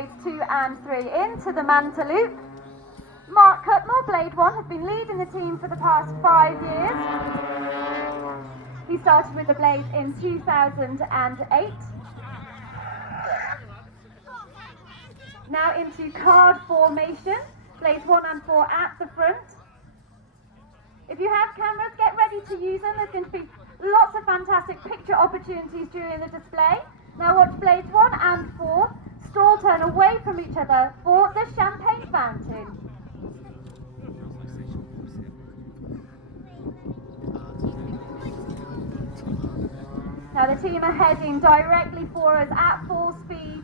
blades 2 and 3 into the Manta loop. Mark Cutmore, blade 1, has been leading the team for the past 5 years. He started with the blades in 2008. Now into card formation, blades 1 and 4 at the front. If you have cameras, get ready to use them. There's going to be lots of fantastic picture opportunities during the display. Now watch blades 1 and 4 stall turn away from each other for the champagne fountain. Now the team are heading directly for us at full speed.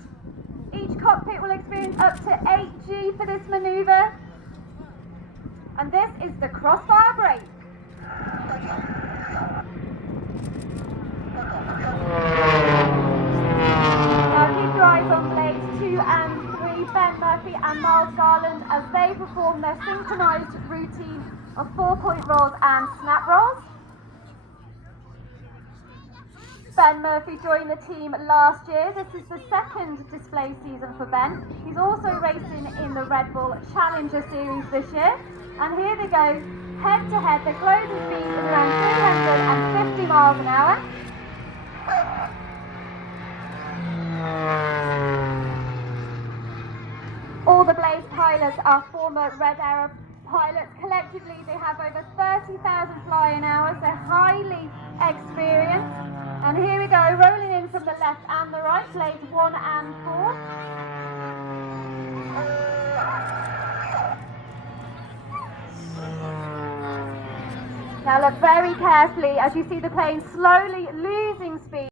Each cockpit will experience up to 8G for this manoeuvre. And this is the crossfire brake. Now keep your eyes on blades 2 and 3, Ben Murphy and Miles Garland, as they perform their synchronised routine of 4-point rolls and snap rolls. Ben Murphy joined the team last year. This is the second display season for Ben. He's also racing in the Red Bull Challenger Series this year. And here they go, head to head. The closing speed is around 350 miles an hour. All the Blaze pilots are former Red Arrow pilots. Collectively, they have over 30,000 flying hours. They're highly experienced. And here we go, rolling in from the left and the right, blades 1 and 4. Now look very carefully as you see the plane slowly losing speed.